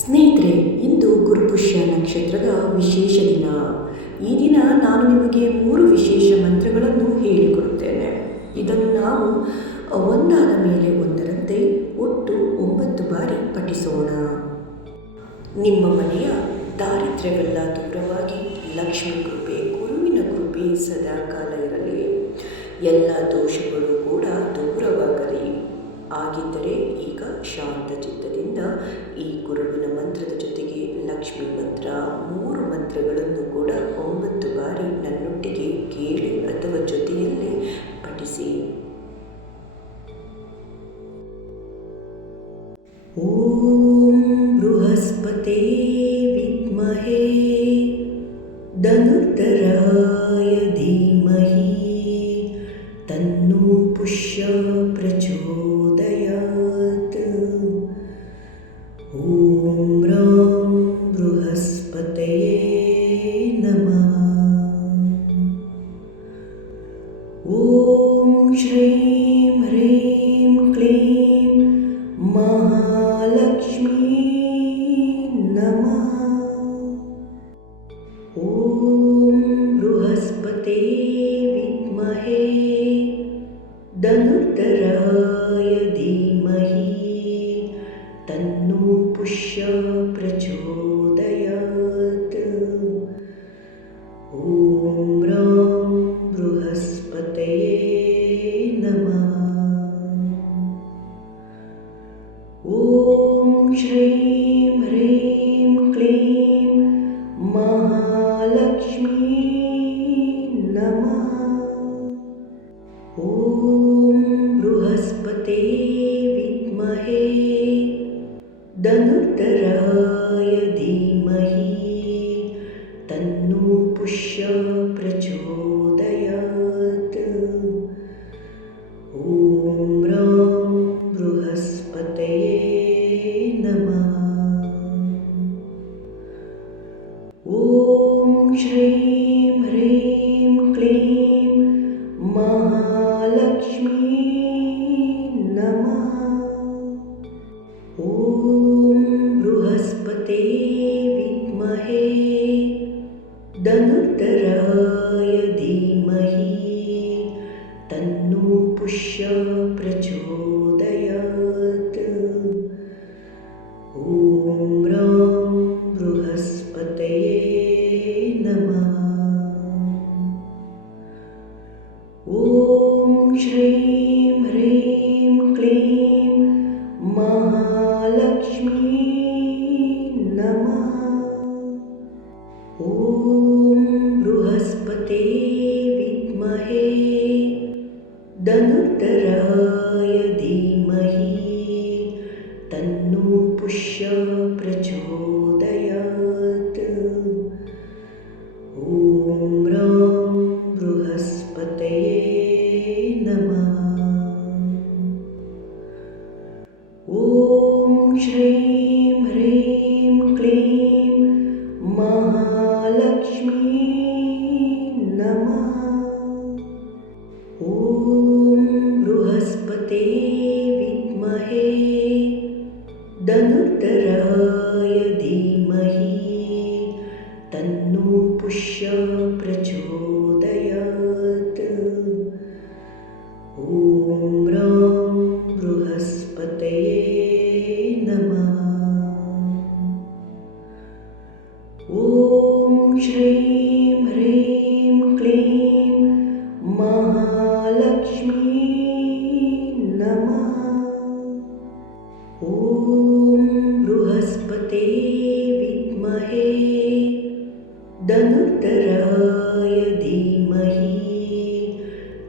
ಸ್ನೇಹಿತರೆ, ಇಂದು ಗುರುಪುಷ್ಯ ನಕ್ಷತ್ರದ ವಿಶೇಷ ದಿನ. ಈ ದಿನ ನಾನು ನಿಮಗೆ 3 ವಿಶೇಷ ಮಂತ್ರಗಳನ್ನು ಹೇಳಿಕೊಡುತ್ತೇನೆ. ಇದನ್ನು ನಾವು ಒಂದಾದ ಮೇಲೆ ಒಂದರಂತೆ ಒಟ್ಟು 9 ಬಾರಿ ಪಠಿಸೋಣ. ನಿಮ್ಮ ಮನೆಯ ದಾರಿದ್ರ್ಯವೆಲ್ಲ ದೂರವಾಗಿ ಲಕ್ಷ್ಮೀ ಕೃಪೆ, ಗುರುವಿನ ಕೃಪೆ ಸದಾ ಕಾಲ ಇರಲಿ. ಎಲ್ಲ ದೋಷಗಳು ಕೂಡ ದೂರವಾಗಲಿ. ಆಗಿದ್ದರೆ ಈಗ ಶಾಂತ ಚಿತ್ತದಿಂದ ಈ ಗುರುವಿನ ಮಂತ್ರದ ಜೊತೆಗೆ ಲಕ್ಷ್ಮೀ ಮಂತ್ರ 3 ಮಂತ್ರಗಳನ್ನು ಕೂಡ 9 ಬಾರಿ ನನ್ನೊಟ್ಟಿಗೆ ಕೇಳಿ ಅಥವಾ ಜೊತೆಯಲ್ಲೇ ಪಠಿಸಿ. ಓಂ ಬೃಹಸ್ಪತೆ ವಿದ್ಮಹೇ ಧನುರ್ಧರಾಯ ಧೀಮಹಿ ತನ್ನೋ ಪುಷ್ಯ ಪ್ರಚೋದಯಾತ್. ಓಂ ರಾಂ ಬೃಹಸ್ಪತಯೇ ನಮಃ. ಓಂ ಶ್ರೀಂ ಹ್ರೀಂ ಕ್ಲೀಂ ಮಹಾಲಕ್ಷ್ಮೀ ನಮಃ. ಓಂ ಬೃಹಸ್ಪತೆ ವಿದ್ಮಹೇ ಧನುರ್ಧರಾಯ ಧೀಮಹಿ ತನ್ನೋ ಪುಷ್ಯ ಪ್ರಚೋದಯಾತ್. ಓಂ ರಾಂ ಬೃಹಸ್ಪತಯೇ ನಮಃ. ಓಂ ಶ್ರೀಂ ಹ್ರೀಂ ಕ್ಲೀಂ ಮಹಾಲಕ್ಷ್ಮೀ ನಮಃ. ಓಂ ಬೃಹಸ್ಪತೆ ವಿದ್ಮಹೇ ಧನುರ್ಧರಾಯ ಧೀಮಹಿ ತನ್ನೋ ಪುಷ್ಯ ಪ್ರಚೋದಯಾತ್. ಓಂ ರಾಂ ಬೃಹಸ್ಪತಯೇ ನಮಃ. ಓಂ ಶ್ರೀಂ ಹ್ರೀಂ ಕ್ಲೀಂ ಮಹಾಲಕ್ಷ್ಮೀ ನಮಃ. ಓಂ ಬೃಹಸ್ಪತೆ ವಿದ್ಮಹೇ ಧನುರ್ಧರಾಯ ಧೀಮಹಿ ತನ್ನೋ ಪುಷ್ಯ ಪ್ರಚೋದಯಾತ್. ಓಂ ರಾಂ ಬೃಹಸ್ಪತಯೇ ನಮಃ. ಓಂ ಶ್ರೀಂ ಹ್ರೀಂ ಕ್ಲೀಂ ಮಹಾಲಕ್ಷ್ಮೀ ನಮಃ. ಓಂ ಬೃಹಸ್ಪತೆ ವಿದ್ಮಹೇ ಧನುರ್ಧರಾಯ ಧೀಮಹಿ ತನ್ನೋ ಪುಷ್ಯ ಪ್ರಚೋದಯಾತ್. ಓಂ ರಾಂ ಬೃಹಸ್ಪತಯೇ ನಮಃ. ಓಂ ಶ್ರೀಂ ಹ್ರೀಂ ಕ್ಲೀಂ ಮಹಾಲಕ್ಷ್ಮೀ ನಮಃ. ಓಂ ಬೃಹಸ್ಪತೆ ವಿದ್ಮಹೇ ಧನುರ್ಧರಾಯ ಧೀಮಹಿ ತನ್ನೋ ಪುಷ್ಯ ಪ್ರಚೋದಯಾತ್. ಓಂ ರಾಂ ಬೃಹಸ್ಪತಯೇ ನಮಃ. ಓಂ ಶ್ರೀಂ ಹ್ರೀಂ ಕ್ಲೀಂ ಮಹಾಲಕ್ಷ್ಮೀ ನಮಃ. ಓಂ ಬೃಹಸ್ಪತೆ ವಿದ್ಮಹೇ ಧನುರ್ಧರಾಯ ಧೀಮಹಿ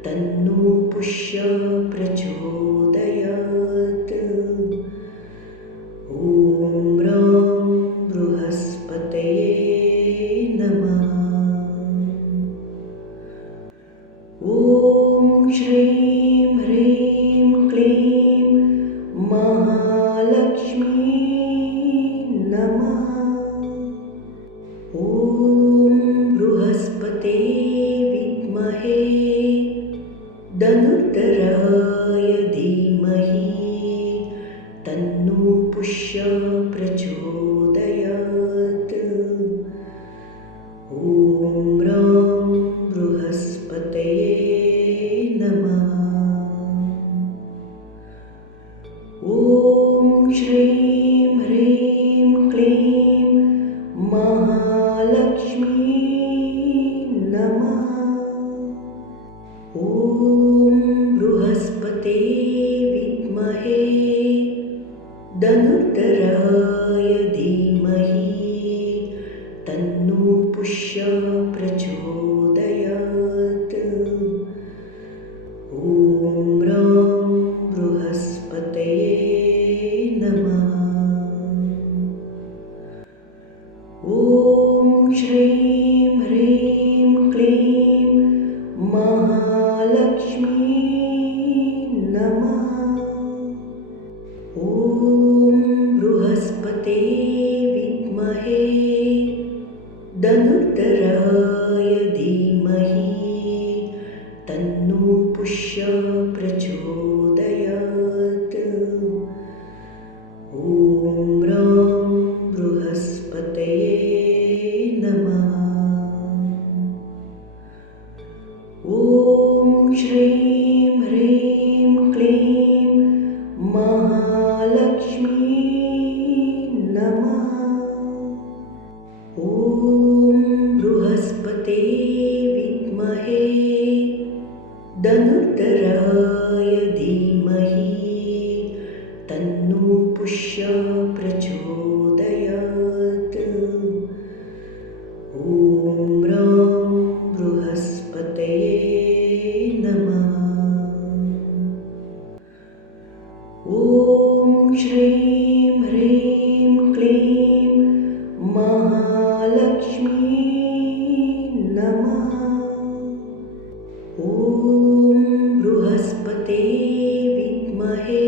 ತನ್ನೋ ಪುಷ್ಯ ಪ್ರಚೋದಯಾತ್. ಓಂ ರಾಂ ಬೃಹಸ್ಪತಯೇ ನಮಃ. ಓಂ ಶ್ರೀಂ ಹ್ರೀಂ ಕ್ಲೀಂ ಮಹಾಲಕ್ಷ್ಮೀ ನಮಃ. ಓಂ ಬೃಹಸ್ಪತೆ ವಿದ್ಮಹೇ ಧನುರ್ಧರಾಯ ಧೀಮಹಿ ತನ್ನೋ ಪುಷ್ಯ प्रचोदयात्। ॐ ह्रां बृहस्पतये नमः। ॐ श्रीं ह्रीं क्लीं महालक्ष्मी नमः। ॐ बृहस्पते विद्महे धनुर्धराय धीमहि तन्नो पुष्यः प्रचोदयात्। ॐ ह्रां बृहस्पतये नमः। ॐ श्रीं ह्रीं क्लीं महालक्ष्मी नमः। ॐ बृहस्पते विद्महे धनुर्धराय धीमहि तन्नो पुष्यः प्रचोदयात्। ॐ ह्रां बृहस्पतये नमः। ॐ श्रीं ह्रीं क्लीं महालक्ष्मी नमः। ॐ बृहस्पते विद्महे धनुर्धराय धीमहि तन्नो पुष्यः प्रचोदयात्। ॐ ह्रां बृहस्पतये नमः। ॐ श्रीं ह्रीं क्लीं महालक्ष्मी नमः। ॐ बृहस्पते विद्महे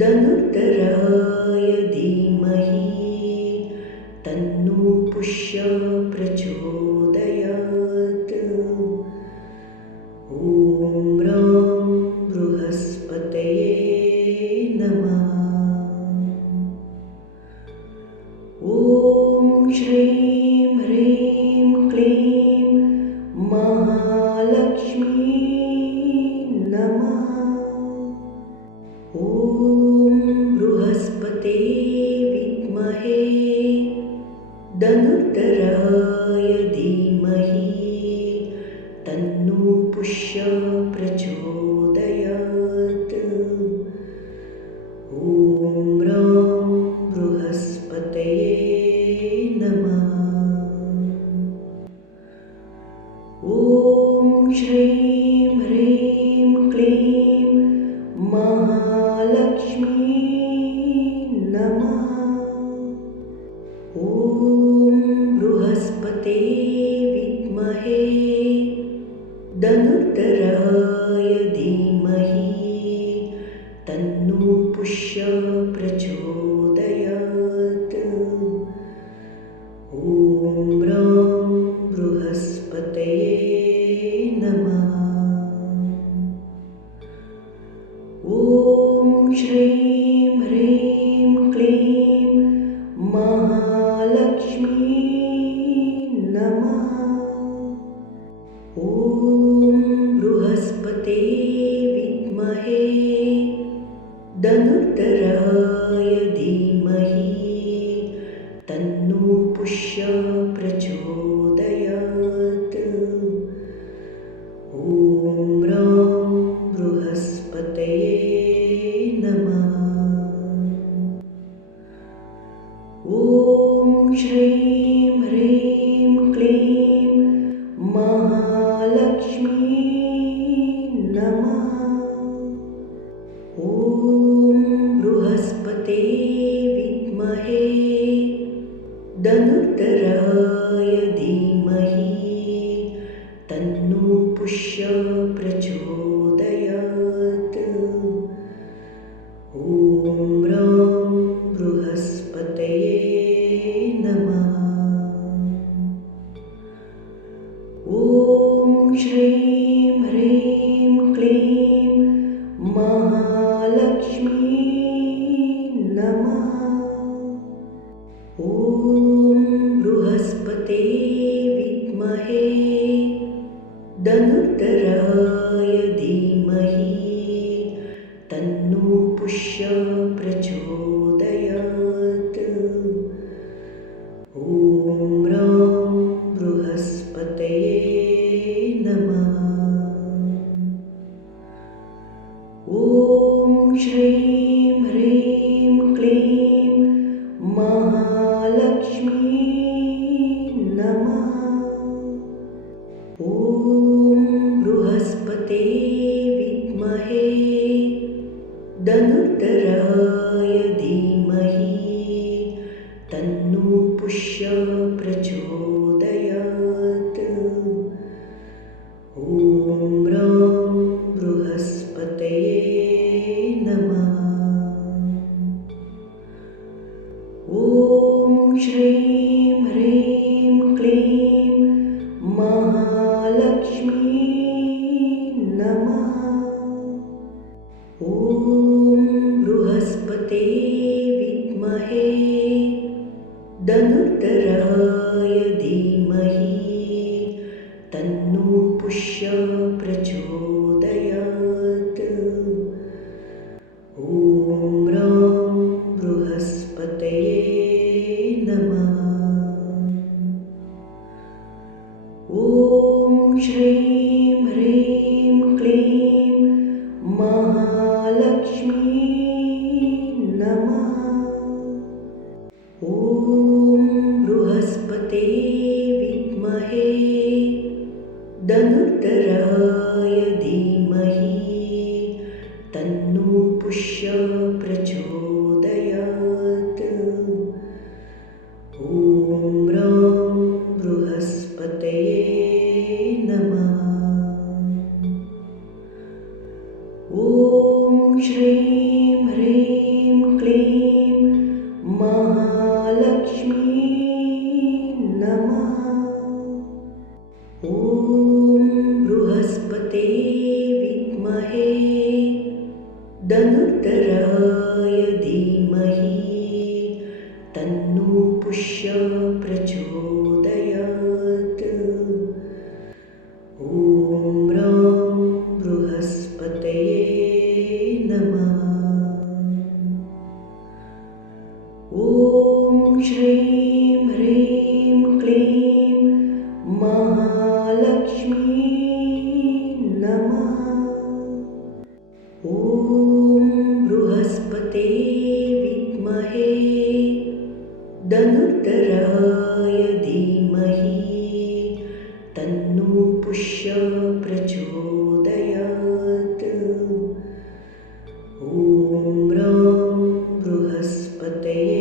धनुर्धराय धीमहि तन्नो पुष्यः प्रचोदयात्। ॐ ह्रां बृहस्पतये नमः। ॐ श्रीं ह्रीं क्लीं महालक्ष्मी नमः। ॐ बृहस्पते विद्महे धनुर्धराय धीमहि तन्नो पुष्यः प्रचोदयात्। ॐ ह्रां बृहस्पतये नमः। ॐ श्रीं ह्रीं क्लीं महालक्ष्मी नमः। ॐ बृहस्पते विद्महे धनुर्धराय धीमहि तन्नो पुष्यः प्रचोदयात्। ॐ ह्रां बृहस्पतये नमः। ॐ श्रीं ह्रीं क्लीं महालक्ष्मी नमः। ॐ बृहस्पते विद्महे धनुर्धराय धीमहि तन्नो पुष्यः प्रचोदयात्। ॐ ह्रां बृहस्पतये नमः। ॐ श्रीं ह्रीं क्लीं महालक्ष्मी नमः। ॐ बृहस्पते विद्महे धनुर्धराय धीमहि तन्नो पुष्यः प्रचोदयात्। ॐ ह्रां बृहस्पतये नमः। ॐ श्रीं ह्रीं क्लीं महालक्ष्मी नमः। ॐ बृहस्पते विद्महे धनुर्धराय धीमहि तन्नो पुष्य प्रचोदयात्। ॐ रां बृहस्पतये नमः। ॐ श्रीं ह्रीं क्लीं महालक्ष्मी नमः। ॐ बृहस्पते विद्महे धनुर्धराय धीमहि तन्नो पुष्य प्रचोदयात्। ॐ रां बृहस्पतये नमः। ॐ श्रीं ह्रीं क्लीं महालक्ष्मी नमः। ॐ बृहस्पते विद्महे धनुर्धराय धीमहि तन्नो पुष्य प्रचोदयात्। ॐ रां बृहस्पतये नमः। ॐ श्रीं ह्रीं क्लीं महालक्ष्मी नमः। ॐ बृहस्पते विद्महे धनुर्धराय धीमहि तन्नो पुष्य प्रचोदयात्। ॐ रां बृहस्पतये नमः। ॐ श्रीं ह्रीं क्लीं महालक्ष्मी नमः। ॐ बृहस्पते विद्महे धनुर्धराय धीमहि तन्नो पुष्य प्रचोदयात्। ॐ रां बृहस्पतये नमः। ॐ श्रीं ह्रीं क्लीं महालक्ष्मी नमः। ॐ बृहस्पते विद्महे धनुर्धराय धीमहि तन्नो पुष्य प्रचोदयात्। ॐ रां बृहस्पतये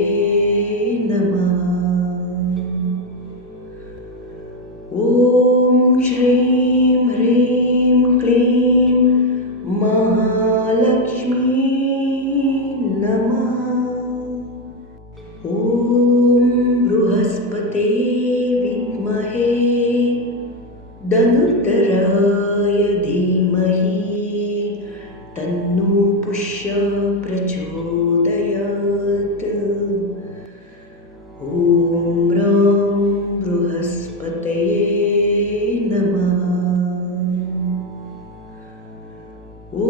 नमः। ॐ श्रीं ह्रीं क्लीं महालक्ष्मी नमः। ॐ बृहस्पते विद्महे धनुर्धराय धीमहि तन्नो पुष्य प्रचोदयात्। ॐ रां बृहस्पतये नमः। ॐ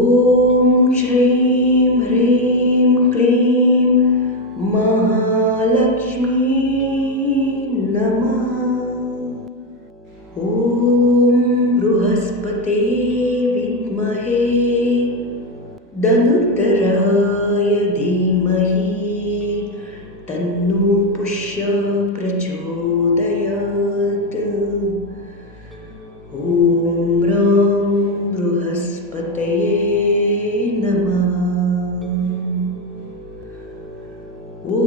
श्रीं ह्रीं क्लीं महालक्ष्मी नमः। ॐ बृहस्पते विद्महे धनुर्धराय धीमहि तन्नो पुष्य प्रचोदयात्। ॐ रां बृहस्पतये नमः। ॐ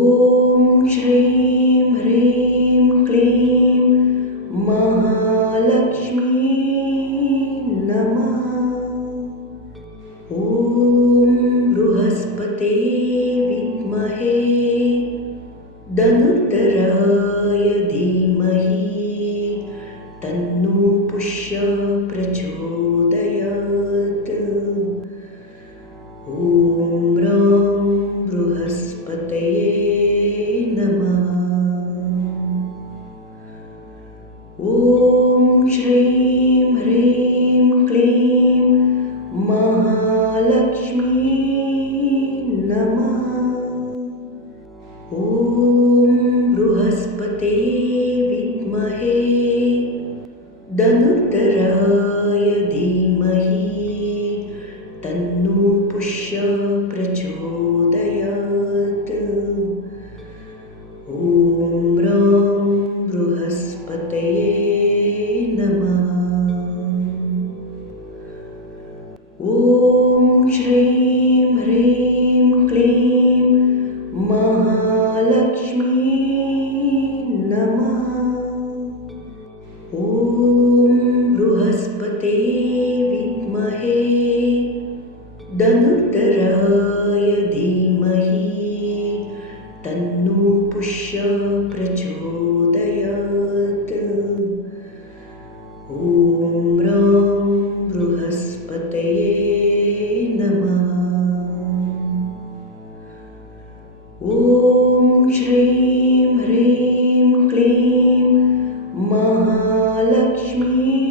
श्रीं ह्रीं क्लीं महालक्ष्मी नमः। ॐ बृहस्पते विद्महे धनुर्धराय धीमहि तन्नो पुष्य प्रचोदयात्। ॐ रां बृहस्पतये नमः। बृहस्पते विद्महे धनुर्धराय धीमहि तन्नो पुष्य प्रचोदयात्। ॐ ब्रां बृहस्पतये नमः। ॐ श्रीं ह्रीं क्लीं महालक्ष्मी नमः। ॐ बृहस्पते विद्महे धनुर्धराय धीमहि तन्नो पुष्य प्रचोदयात्। ॐ ब्रां बृहस्पतये नमः। ॐ श्रीं ह्रीं क्लीं महालक्ष्मी